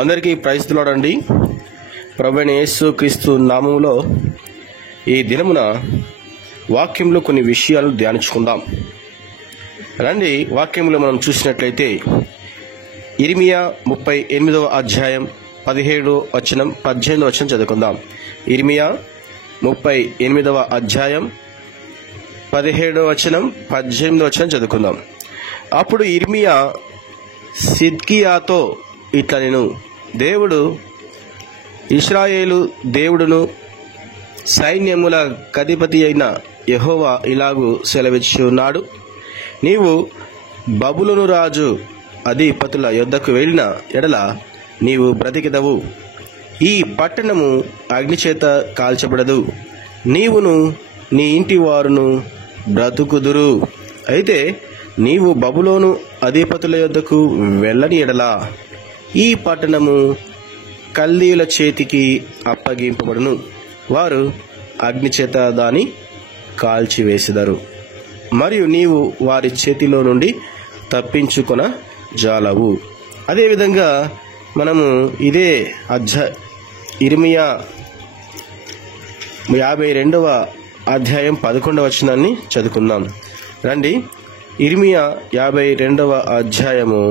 అందరికీ praise the lord అండి. ప్రభువైన యేసు క్రీస్తు నామములో ఈ దినమున వాక్యంలో కొన్ని విషయాలు ధ్యానించుకుందాం రండి. వాక్యంలో మనం చూసినట్లయితే ఇర్మియా 38వ అధ్యాయం 17వ వచనం 18వ వచనం చదువుకుందాం. ఇర్మియా 38వ అధ్యాయం 17వ వచనం 18వ వచనం చదువుకుందాం. అప్పుడు ఇర్మియా సిద్కియాతో ఇట్లా, నేను దేవుడు ఇశ్రాయేలు దేవుడును సైన్యముల అధిపతి అయిన యెహోవా ఇలాగు సెలవిచ్చి ఉన్నాడు, నీవు బబులోను రాజు అధిపతుల యొద్దకు వెళ్ళిన ఎడల నీవు బ్రతికిదవు. ఈ పట్టణము అగ్నిచేత కాల్చబడదు, నీవును నీ ఇంటి వారును బ్రతుకుదురు. అయితే నీవు బబులోను అధిపతుల యొద్దకు వెళ్ళని ఎడల ఈ పట్టణము కల్దీయుల చేతికి అప్పగింపబడును, వారు అగ్నిచేత దాని కాల్చివేసెదరు, మరియు నీవు వారి చేతిలో నుండి తప్పించుకొన జాలవు. అదేవిధంగా మనము ఇదే ఇర్మియా 52వ అధ్యాయం 11వ వచనాన్ని చదువుకుందాం రండి. ఇర్మియా 52వ అధ్యాయము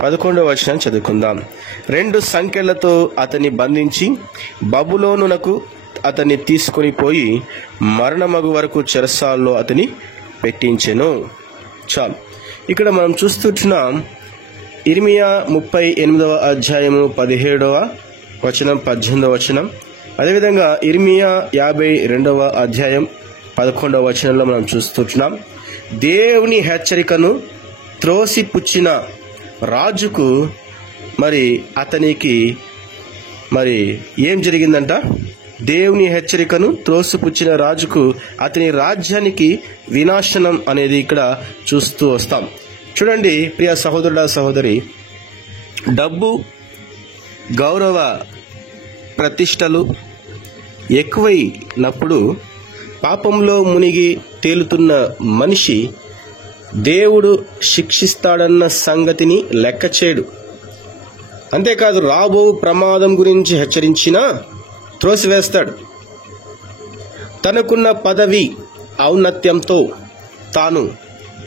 11వ వచనం చదువుకుందాం. 2 సంకెళ్లతో అతన్ని బంధించి బబులోనునకు అతన్ని తీసుకొని పోయి మరణమగు వరకు చెరసాల్లో అతని పెట్టించెను. చాలు. ఇక్కడ మనం చూస్తున్నాం ఇర్మియా 38వ అధ్యాయము 17వ వచనం 18వ వచనం. అదేవిధంగా ఇర్మియా 52వ అధ్యాయం 11వ వచనంలో మనం చూస్తున్నాం, దేవుని హెచ్చరికను త్రోసిపుచ్చిన రాజుకు అతనికి ఏం జరిగిందంట? దేవుని హెచ్చరికను త్రోసిపుచ్చిన రాజుకు అతని రాజ్యానికి వినాశనం అనేది ఇక్కడ చూస్తూ వస్తాం. చూడండి ప్రియ సహోదరుడా సహోదరి, డబ్బు, గౌరవ, ప్రతిష్టలు ఎక్కువైనప్పుడు పాపంలో మునిగి తేలుతున్న మనిషి దేవుడు శిక్షిస్తాడన్న సంగతిని లెక్క చేయడు. అంతేకాదు, రాబో ప్రమాదం గురించి హెచ్చరించినా త్రోసివేస్తాడు. తనకున్న పదవి ఔన్నత్యంతో తాను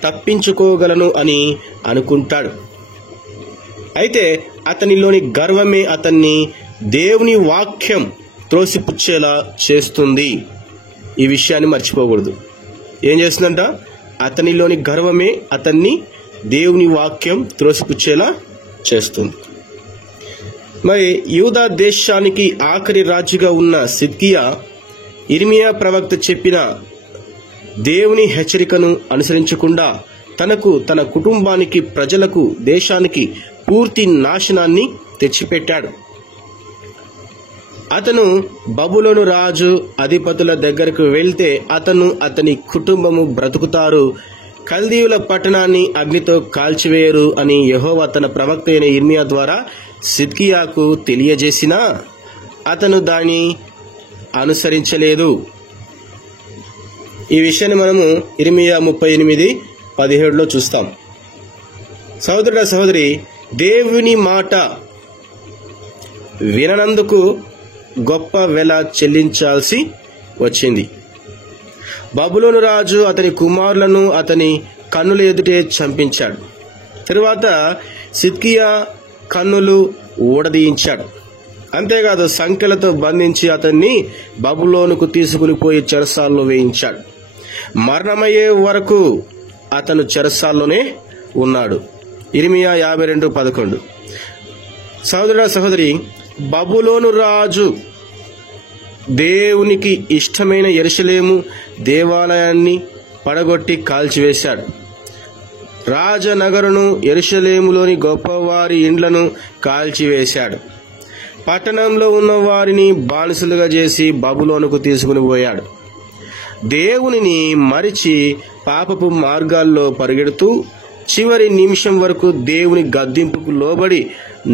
తప్పించుకోగలను అని అనుకుంటాడు. అయితే అతనిలోని గర్వమే అతన్ని దేవుని వాక్యం త్రోసిపుచ్చేలా చేస్తుంది. ఈ విషయాన్ని మర్చిపోకూడదు. ఏం చేస్తుందంట? అతనిలోని గర్వమే అతన్ని దేవుని వాక్యం త్రోసిపుచ్చేలా చేస్తుంది. యూదా దేశానికి ఆఖరి రాజుగా ఉన్న సిద్కియా ఇర్మియా ప్రవక్త చెప్పిన దేవుని హెచ్చరికను అనుసరించకుండా తనకు, తన కుటుంబానికి, ప్రజలకు, దేశానికి పూర్తి నాశనాన్ని తెచ్చిపెట్టాడు. అతను బబులోను రాజు అధిపతుల దగ్గరకు వెళ్తే అతను, అతని కుటుంబము బ్రతుకుతారు, కల్దీయుల పట్టణాన్ని అగ్నితో కాల్చివేయరు అని యెహోవా తన ప్రవక్త అయిన ఇర్మియా ద్వారా సిద్కియాకు తెలియజేసినా అతను దాన్ని అనుసరించలేదు. ఈ విషయాన్ని మనము ఇర్మియా 38:17లో చూస్తాం. సహోదరుడా సహోదరి, దేవుని మాట విననందుకు గొప్ప వెల చెల్లించాల్సి వచ్చింది. బబులోను రాజు అతని కుమారులను అతని కన్నుల ఎదుటే చంపించాడు. తరువాత సిద్కియా కన్నులు ఊడదీయించాడు. అంతేకాదు, సంకెలతో బంధించి అతన్ని బబులోనుకు తీసుకుని పోయి చెరసాల్లో వేయించాడు. మరణమయ్యే వరకు అతను చెరసాల్లోనే ఉన్నాడు. ఇర్మియా 52:11. సహోదరుడా సహోదరి, బబులోను రాజు దేవునికి ఇష్టమైన యెరూషలేము దేవాలయాన్ని పడగొట్టి కాల్చివేశాడు. రాజనగరును, యెరూషలేములోని గొప్పవారి ఇండ్లను కాల్చివేశాడు. పట్టణంలో ఉన్న వారిని బానిసలుగా చేసి బబులోనుకు తీసుకుని పోయాడు. దేవునిని మరిచి పాపపు మార్గాల్లో పరిగెడుతూ చివరి నిమిషం వరకు దేవుని గద్దింపుకు లోబడి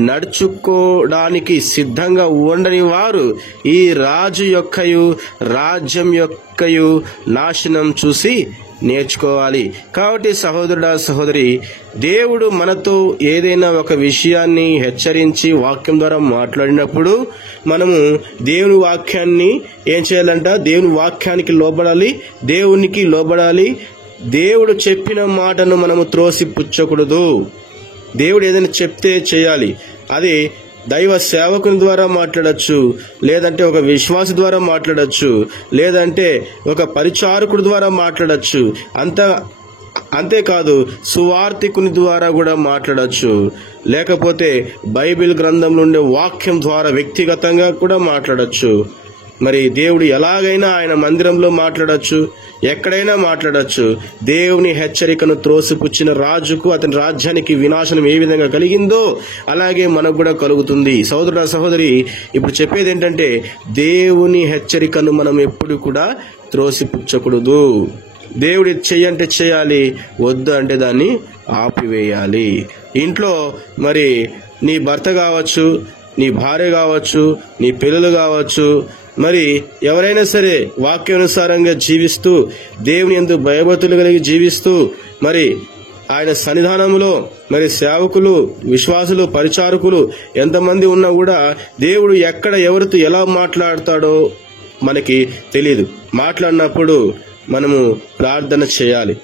నడుచుకోవడానికి సిద్ధంగా ఉండని వారు ఈ రాజు యొక్కయు రాజ్యం యొక్కయు నాశనం చూసి నేర్చుకోవాలి. కాబట్టి సహోదరుడా, సహోదరి, దేవుడు మనతో ఏదైనా ఒక విషయాన్ని హెచ్చరించి వాక్యం ద్వారా మాట్లాడినప్పుడు మనము దేవుని వాక్యాన్ని ఏం చేయాలంట? దేవుని వాక్యానికి లోబడాలి, దేవునికి లోబడాలి. దేవుడు చెప్పిన మాటను మనము త్రోసిపుచ్చకూడదు. దేవుడు ఏదైనా చెప్తే చేయాలి. అది దైవ సేవకుని ద్వారా మాట్లాడచ్చు, లేదంటే ఒక విశ్వాస ద్వారా మాట్లాడచ్చు, లేదంటే ఒక పరిచారకుడి ద్వారా మాట్లాడచ్చు. అంతేకాదు సువార్తికుని ద్వారా కూడా మాట్లాడచ్చు, లేకపోతే బైబిల్ గ్రంథంలో ఉండే వాక్యం ద్వారా వ్యక్తిగతంగా కూడా మాట్లాడచ్చు. మరి దేవుడు ఎలాగైనా ఆయన మందిరంలో మాట్లాడచ్చు, ఎక్కడైనా మాట్లాడచ్చు. దేవుని హెచ్చరికను త్రోసిపుచ్చిన రాజుకు అతని రాజ్యానికి వినాశనం ఏ విధంగా కలిగిందో అలాగే మనకు కూడా కలుగుతుంది. సహోదరుడు, సహోదరి, ఇప్పుడు చెప్పేది ఏంటంటే దేవుని హెచ్చరికను మనం ఎప్పుడు కూడా త్రోసిపుచ్చకూడదు. దేవుడు చెయ్యంటే చేయాలి, వద్దు అంటే దాన్ని ఆపివేయాలి. ఇంట్లో మరి నీ భర్త కావచ్చు, నీ భార్య కావచ్చు, నీ పిల్లలు కావచ్చు, మరి ఎవరైనా సరే వాక్యానుసారంగా జీవిస్తూ దేవుని యందు భయభక్తులు కలిగి జీవిస్తూ మరి ఆయన సన్నిధానంలో మరి సేవకులు, విశ్వాసులు, పరిచారకులు ఎంతమంది ఉన్నా కూడా దేవుడు ఎక్కడ ఎవరితో ఎలా మాట్లాడతాడో మనకి తెలియదు. మాట్లాడినప్పుడు మనము ప్రార్థన చేయాలి.